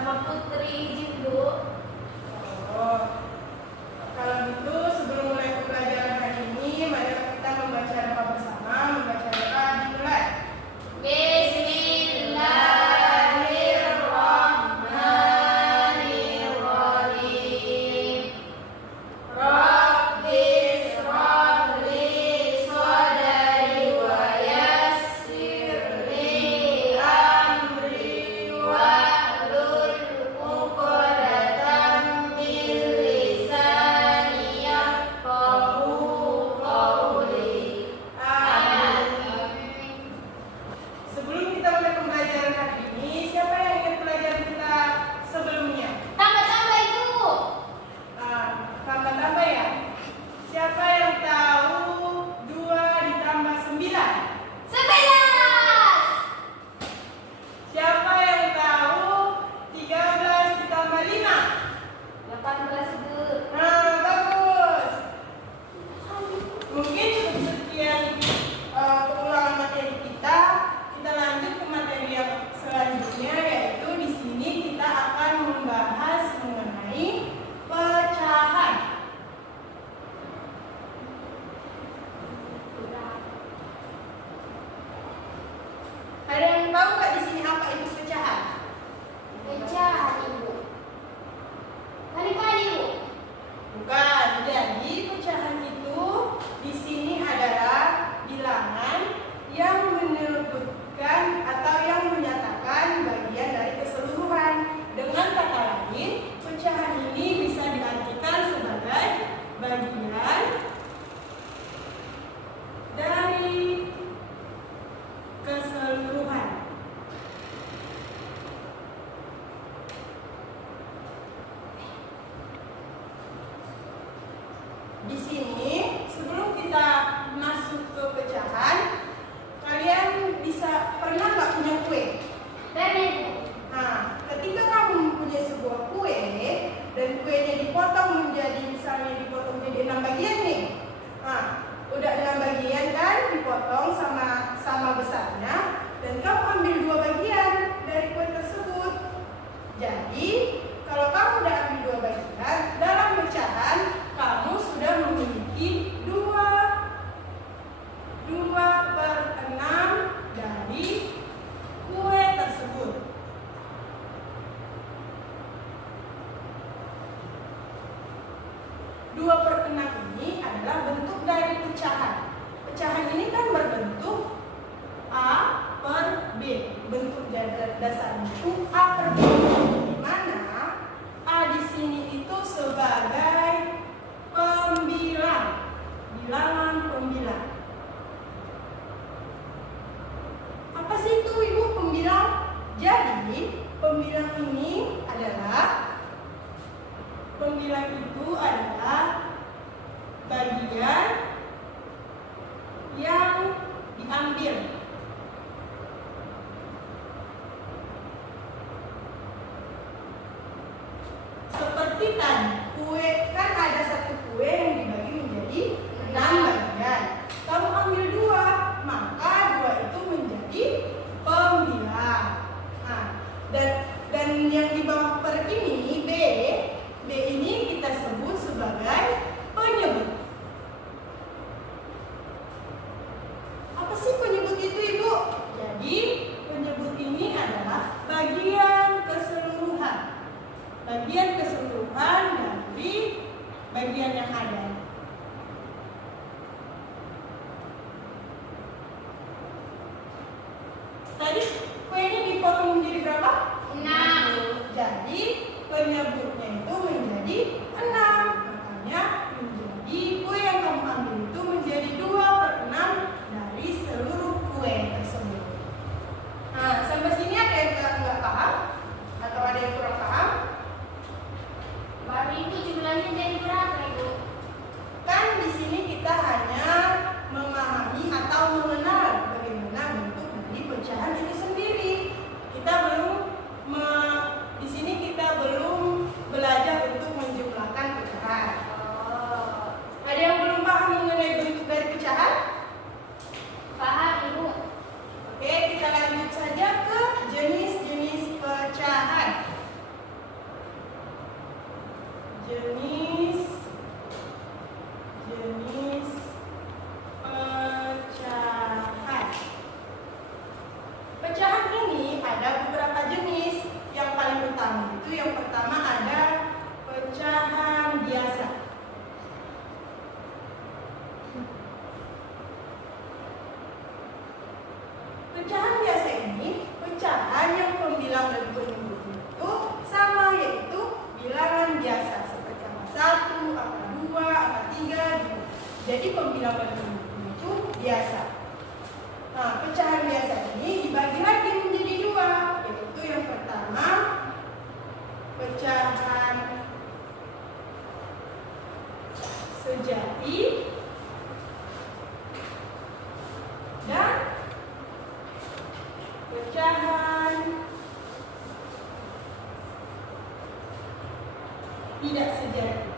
Nama Putri izin Bu. Oh, kalau gitu sebelum mulai pembelajaran hari ini, mari kita membaca doa bersama. Membaca doa dimulai. Bismillahirrahmanirrahim. Rabbi shrah li sadri wa yassir li amri wahlul 'uqdatam min lisani yafqahu qawli. Amin. Sebelum kita mulai pembelajaran hari ini, siapa yang ingat pelajaran kita sebelumnya? Tambah-tambah itu. Tambah-tambah ya. Siapa yang tahu 2 ditambah 9? 11. Siapa yang tahu 13 ditambah 5? 18 Bu. Nah, bagus. Mungkin cukup sekian pengulangan materi kita. Kita lanjut ke materi yang selanjutnya, yaitu di sini kita akan membahas mengenai pecahan. Ada yang tahu nggak di sini apa itu pecahan? Pecahan Ibu. Kali-kali Bu. Bukan. Jadi pecahan itu di sini adalah bilangan yang menyebutkan atau yang menyatakan bagian dari keseluruhan. Dengan kata lain, pecahan ini bisa diartikan sebagai bagian dari keseluruhan. Di sini, sebelum kita masuk ke pecahan, kalian pernah nggak punya kue? Pernah Bu. Nah, ketika kamu mempunyai sebuah kue dan kuenya dipotong misalnya dipotong menjadi 6 bagian nih. Nah, udah 6 bagian kan, dipotong sama besarnya, dan kamu ambil 2 bagian dari kue tersebut. Jadi, kalau kamu udah ambil 2 bagian, dalam pecahan kamu sudah memiliki 2/6 dari kue tersebut. 2/6 ini adalah bentuk dari pecahan. Pecahan ini kan berbentuk A per B. Bentuk dasarnya itu A per B. Di mana A di sini itu sebagai pembilang, bilangan pembilang. Apa sih itu Ibu pembilang? Jadi pembilang itu adalah bagian yang diambil. Seperti tadi, kue kan ada satu kue yang dibagi menjadi 6 bagian. Kamu ambil 2, maka 2 itu menjadi pembilang. Nah, dan yang di bawah per ini B ini kita sebut sebagai penyebut. Apa sih penyebut itu Ibu? Jadi penyebut ini adalah bagian keseluruhan. Bagian keseluruhan dari bagian yang ada. Tadi kuenya dipotong menjadi berapa? 6. Jadi penyebutnya itu menjadi 6. Makanya menjadi kue yang kamu ambil itu menjadi 2/6 dari seluruh kue tersebut. Nah, sampai sini ada yang nggak paham? Atau ada yang kurang paham? Baru itu jumlahnya jadi berapa Ibu? Kan di sini kita hanya memahami atau mengenal bagaimana bentuk dari pecahan itu sendiri. Kita belum di sini kita belum Jadi pembilangan itu biasa. Nah, pecahan biasa ini dibagi lagi menjadi dua, yaitu yang pertama pecahan sejati dan pecahan tidak sejati.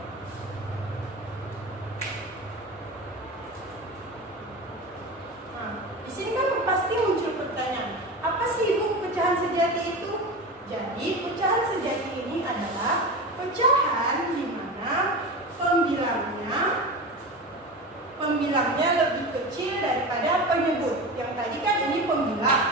Nah, di sini kan pasti muncul pertanyaan, apa sih Ibu pecahan sejati itu? Jadi pecahan sejati ini adalah pecahan di mana pembilangnya lebih kecil daripada penyebut. Yang tadi kan ini pembilang,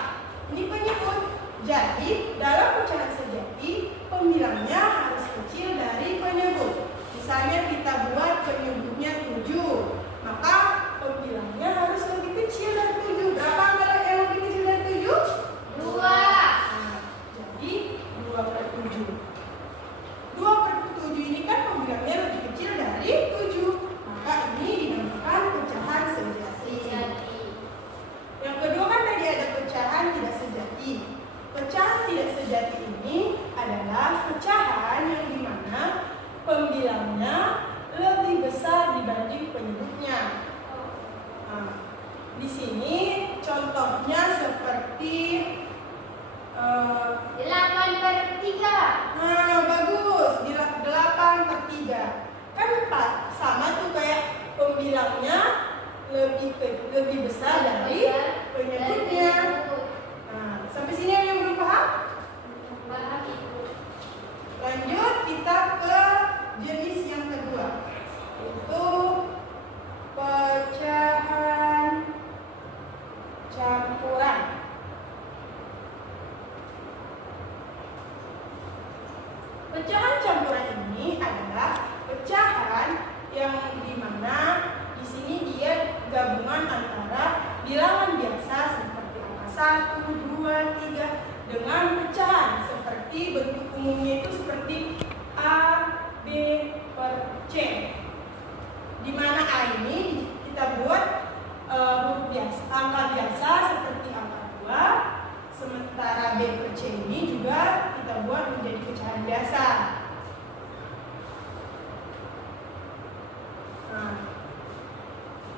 ini penyebut. Jadi dalam pecahan sejati pembilangnya harus kecil dari penyebut. Misalnya kita buat penyebutnya 7, maka pembilangnya harus lebih kecil dari 7. Berapa angka yang lebih kecil dari 7? 2. Nah, jadi 2/7. 2/7 ini kan pembilangnya lebih kecil dari 7. Maka ini dinamakan pecahan sejati. Yang kedua kan tadi ada pecahan tidak sejati. Pecahan tidak sejati ini adalah pecahan yang dimana pembilangnya lebih besar dibanding penyebutnya. Nah, di sini contohnya seperti 8/3. nah, bagus, 8/3. Kan 4 sama tuh kayak pembilangnya lebih besar dari penyebutnya. Nah, sampai sini ada yang belum paham? Paham Ibu. Lanjut kita ke jenis yang kedua, yaitu pecahan campuran. Pecahan campuran ini adalah pecahan yang dimana di sini dia gabungan antara bilangan biasa seperti angka 1, 2, 3 dengan pecahan seperti bentuk umumnya itu seperti A, B, per C. Di mana A ini kita buat huruf biasa, angka biasa seperti angka 2, sementara B per C ini juga kita buat menjadi pecahan biasa. Nah,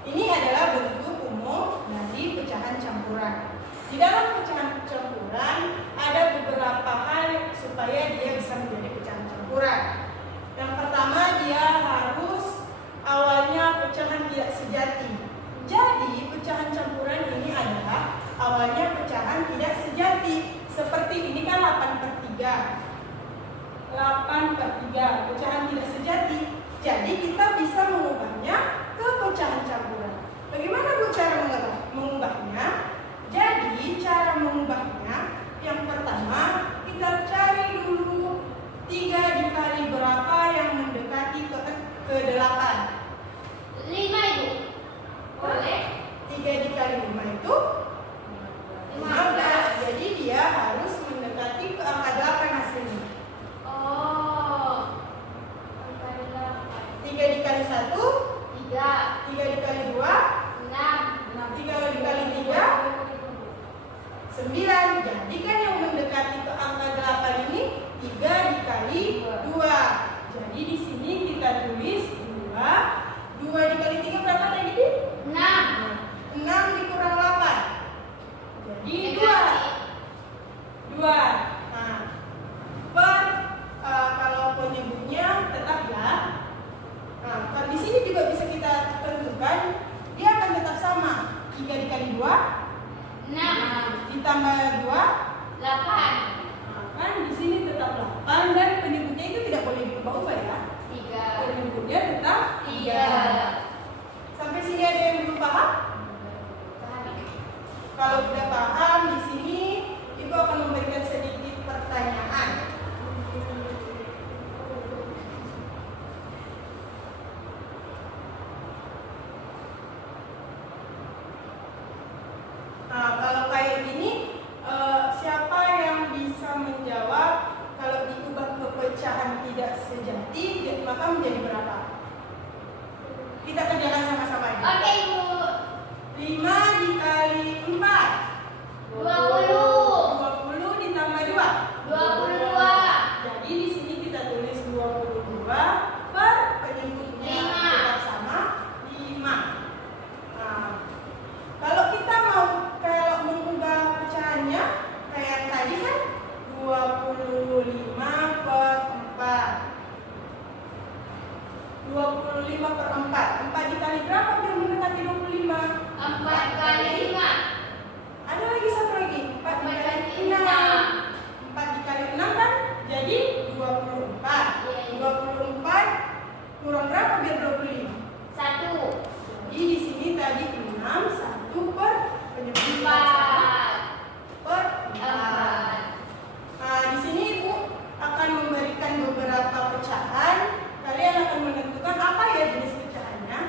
ini adalah bentuk umum dari pecahan campuran. Di dalam pecahan campuran ada beberapa hal supaya dia bisa menjadi pecahan campuran. Yang pertama, dia harus awalnya pecahan tidak sejati. Jadi pecahan campuran ini adalah awalnya pecahan tidak sejati. Seperti ini kan 8/3. 8/3 pecahan tidak sejati. Jadi kita bisa mengubahnya ke pecahan campuran. Bagaimana Bu cara mengubahnya? Jadi cara mengubahnya, yang pertama kita cari dulu 3 dikali berapa yang mendekati ke 8. 5 Ibu. Boleh? 3 dikali 5 itu 15. Jadi dia harus mendekati ke angka 8 hasilnya. Oh. Angka 8. 3 dikali 1 3. 3 dikali 2 6. 3 dikali 3 9. Jadi kan yang mendekati ke angka 8 ini kali berapa biar mendekati 25? 4 kali 5. Ada lagi satu lagi. 4 dikali 6. 4 dikali 6 kan jadi 24. Iya. 24 kurang berapa biar 25? 1. Jadi di sini tadi 6, 1 per penyebut 4. per 4. Nah, di sini Ibu akan memberikan beberapa pecahan. Kalian akan menentukan apa ya jenis pecahannya.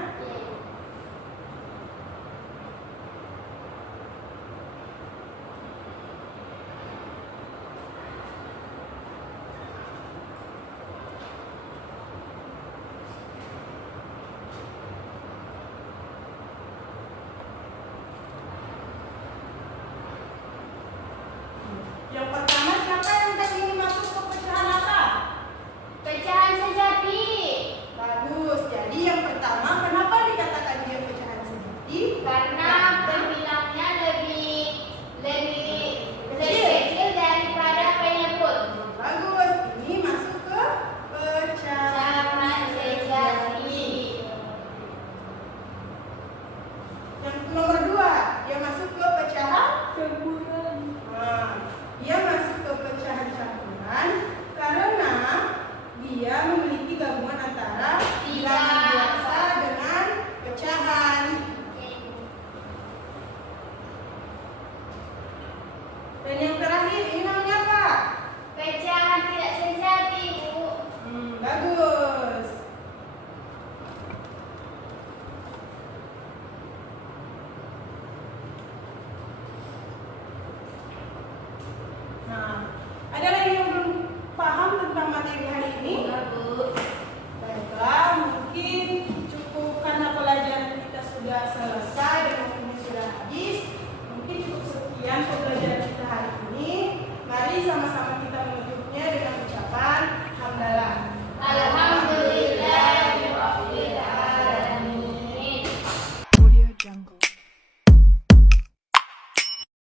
Yang pertama, siapa yang tadi ini masuk ke pecahan apa? Pecahan sejati. Bagus. Jadi yang pertama, kenapa dikatakan dia pecahan sejati? Karena pembilangnya lebih kecil daripada penyebut. Bagus. Ini masuk ke pecahan Pecahan sejati. Yang nomor 2, dia masuk ke pecahan Campuran. Nah, dia masuk ke pecahan campuran karena dia memiliki gabungan antara bilangan biasa dengan pecahan. Dan yang terakhir ini namanya apa? Pecahan tidak sejati, Bu. Bagus. Nah, ada lagi yang belum paham tentang materi hari ini? Bu. Baiklah, mungkin cukup karena pelajaran kita sudah selesai dan waktunya sudah habis. Mungkin cukup sekian pembelajaran kita hari ini. Mari sama-sama